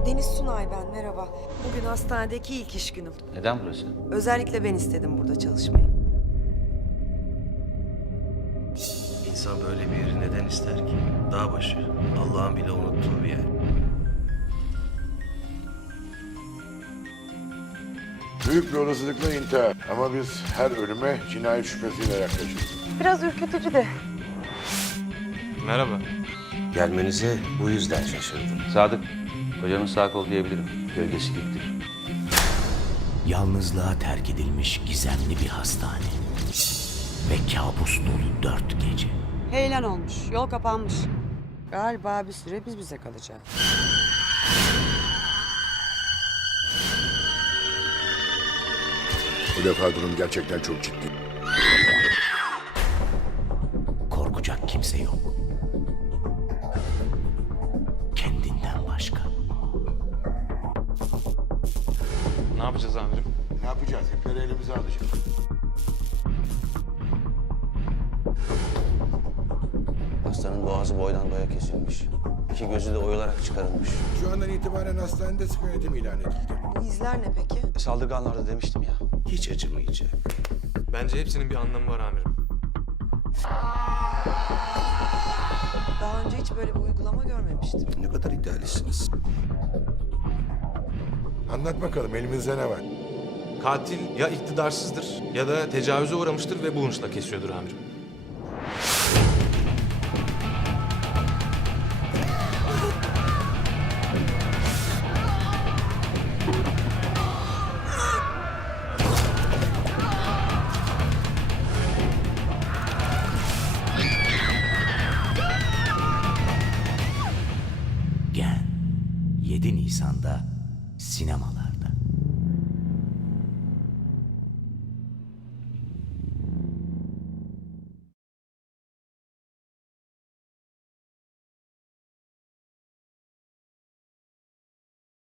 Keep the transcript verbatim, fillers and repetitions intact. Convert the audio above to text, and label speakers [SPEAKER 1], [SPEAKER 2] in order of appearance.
[SPEAKER 1] Deniz Sunay ben, merhaba. Bugün hastanedeki ilk iş günüm.
[SPEAKER 2] Neden burası?
[SPEAKER 1] Özellikle ben istedim burada çalışmayı.
[SPEAKER 3] İnsan böyle bir yeri neden ister ki? Dağ başı, Allah'ın bile unuttuğu bir yer.
[SPEAKER 4] Büyük bir olasılıkla intihar. Ama biz her ölüme cinayet şüphesiyle yaklaşırız.
[SPEAKER 1] Biraz ürkütücü de.
[SPEAKER 5] Merhaba.
[SPEAKER 3] Gelmenize bu yüzden şaşırdım.
[SPEAKER 2] Sadık, kocanın sağ kolu diyebilirim. Gölgesi gitti.
[SPEAKER 6] Yalnızlığa terk edilmiş gizemli bir hastane. Ve kabus dolu dört gece.
[SPEAKER 7] Heyelan olmuş, yol kapanmış. Galiba bir süre biz bize kalacağız.
[SPEAKER 4] Bu defa durum gerçekten çok ciddi.
[SPEAKER 6] Korkacak kimse yok. Kendinden başka.
[SPEAKER 5] Ne yapacağız amirim?
[SPEAKER 4] Ne yapacağız? İpleri elimize alacağız.
[SPEAKER 3] Hastanın boğazı boydan boya kesilmiş. İki gözü de oyularak çıkarılmış.
[SPEAKER 4] Şu andan itibaren hastanede sıkı yönetim ilan edildi.
[SPEAKER 1] Bu izler ne peki?
[SPEAKER 3] Saldırganlarda demiştim ya. Hiç acımayacak.
[SPEAKER 5] Bence hepsinin bir anlamı var amirim.
[SPEAKER 1] Daha önce hiç böyle bir uygulama görmemiştim.
[SPEAKER 3] Ne kadar idealistsiniz.
[SPEAKER 4] Anlat bakalım, elimizde ne var?
[SPEAKER 5] Katil ya iktidarsızdır ya da tecavüze uğramıştır ve bu hınçla kesiyordur amirim.
[SPEAKER 6] Gen yedi Nisan'da sinemalarda.